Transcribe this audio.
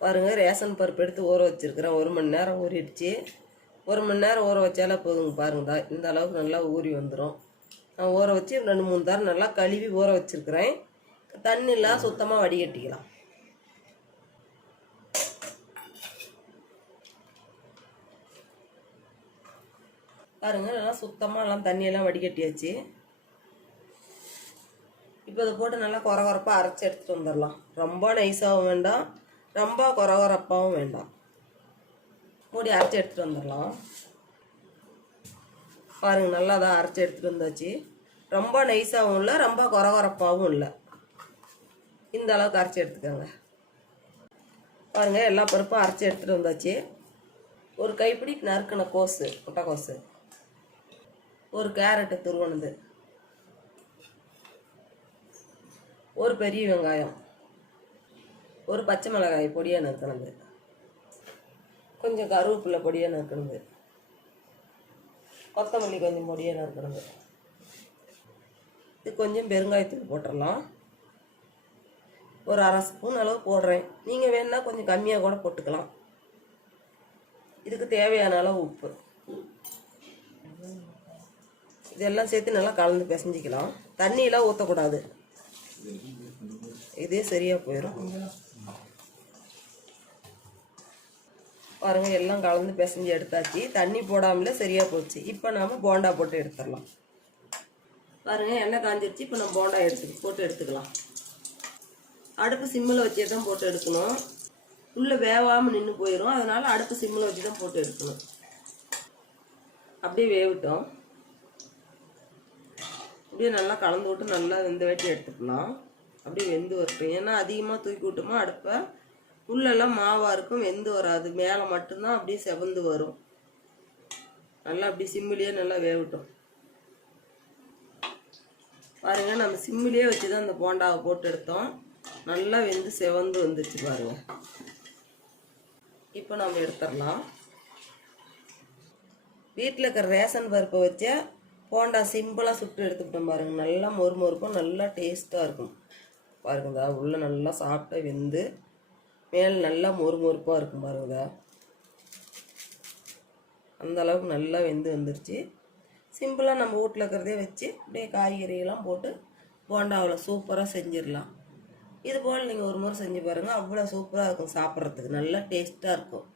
பாருங்கள் ரேஷன் பருப்பு எடுத்து ஊற வச்சுருக்கிறேன். ஒரு மணி நேரம் ஊறிடுச்சு. ஒரு மணி நேரம் ஊற வச்சாலே போதுங்க பாருங்கதா இந்த அளவுக்கு நல்லா ஊறி வந்துடும் நான் ஊற வச்சு ரெண்டு மூணு தரம் நல்லா கழுவி ஊற வச்சுருக்கிறேன். தண்ணிலாம் சுத்தமாக வடிகட்டிக்கலாம். பாருங்கள் நல்லா சுத்தமாக எல்லாம் தண்ணியெல்லாம் வடிகட்டியாச்சு. இப்போ இதை போட்டு நல்லா குறை குறப்பாக அரைச்சி எடுத்துகிட்டு வந்துடலாம் ரொம்ப நைஸாகவும் வேண்டாம். ரொம்ப குறகுறப்பாகவும் வேண்டாம். மூடி அரைச்சி எடுத்துகிட்டு வந்துடலாம். பாருங்கள் நல்லா தான் அரைச்சி எடுத்துகிட்டு வந்தாச்சு. ரொம்ப நைஸாகவும் இல்லை ரொம்ப குறகுறப்பாகவும் இல்லை. இந்த அளவுக்கு அரைச்சி எடுத்துக்கோங்க. பாருங்கள் எல்லா பருப்பும் அரைச்சி எடுத்துகிட்டு வந்தாச்சு. ஒரு கைப்பிடி நறுக்கின கோஸு முட்டைக்கோஸு. ஒரு கேரட்டு துருவனது. ஒரு பெரிய வெங்காயம். ஒரு பச்சை மிளகாய் பொடியாக நறுக்கணுது கொஞ்சம் கருவேப்பிலை பொடியாக நறுக்கணுது கொத்தமல்லி கொஞ்சம் பொடியாக நறுக்கணுது இது கொஞ்சம் பெருங்காயத்தூள் போட்டுடலாம் ஒரு அரை ஸ்பூன் அளவு போடுறேன். நீங்கள் வேணால் கொஞ்சம் கம்மியாக கூட போட்டுக்கலாம். இதுக்கு தேவையான அளவு உப்பு. இதெல்லாம் சேர்த்து நல்லா கலந்து பிசைஞ்சிக்கலாம். தண்ணியெல்லாம் ஊற்றக்கூடாது இதே சரியாக போயிடும் பாருங்கள் எல்லாம் கலந்து பிசைஞ்சு எடுத்தாச்சு. தண்ணி போடாமலே சரியாக போச்சு. இப்போ நாம் போண்டா போட்டு எடுத்துடலாம். பாருங்கள் எண்ணெய் காஞ்சிருச்சு. இப்போ நம்ம போண்டா எடுத்து போட்டு எடுத்துக்கலாம். அடுப்பு சிம்மில் வச்சே தான் போட்டு எடுக்கணும். உள்ளே வேவாமல் நின்று போயிடும் அதனால் அடுப்பு சிம்மில் வச்சு தான் போட்டு எடுக்கணும். அப்படியே வேவிட்டோம். அப்படியே நல்லா கலந்து விட்டு நல்லா வெந்த வெட்டி எடுத்துக்கலாம். அப்படியே வெந்து வரட்டும். ஏன்னா அதிகமாக தூக்கி விட்டோமா அடுப்பை உள்ளெல்லாம் மாவாக இருக்கும் வெந்து வராது. மேலே மட்டும்தான் அப்படியே செவந்து வரும். நல்லா அப்படி சிம்மிலேயே நல்லா வேகட்டும். பாருங்க நம்ம சிம்மிலேயே வச்சு தான் அந்த போண்டாவை போட்டு எடுத்தோம். நல்லா வெந்து செவந்து வந்துருச்சு பாருங்க. இப்போ நம்ம எடுத்துடலாம். வீட்டில் இருக்கிற ரேஷன் பருப்பை வச்ச போண்டா சிம்பிளாக சுட்டு எடுத்துக்கிட்டோம் பாருங்க. நல்லா மொறு நல்லா டேஸ்ட்டாக இருக்கும். பாருங்கதா உள்ளே நல்லா சாப்பிட்டா வெந்து மேலே நல்லா மொறுமொறுப்பாக இருக்கும் பாருங்க. அந்த அளவுக்கு நல்லா வெந்து வந்துருச்சு. சிம்பிளாக நம்ம வீட்டில் இருக்கிறதே வச்சு அப்படியே காய்கறியெல்லாம் போட்டு போண்டாவில் சூப்பராக செஞ்சிடலாம். இது போல் நீங்கள் ஒரு முறை செஞ்சு பாருங்கள் அவ்வளோ சூப்பராக இருக்கும் சாப்பிட்றதுக்கு. நல்லா டேஸ்ட்டாக இருக்கும்.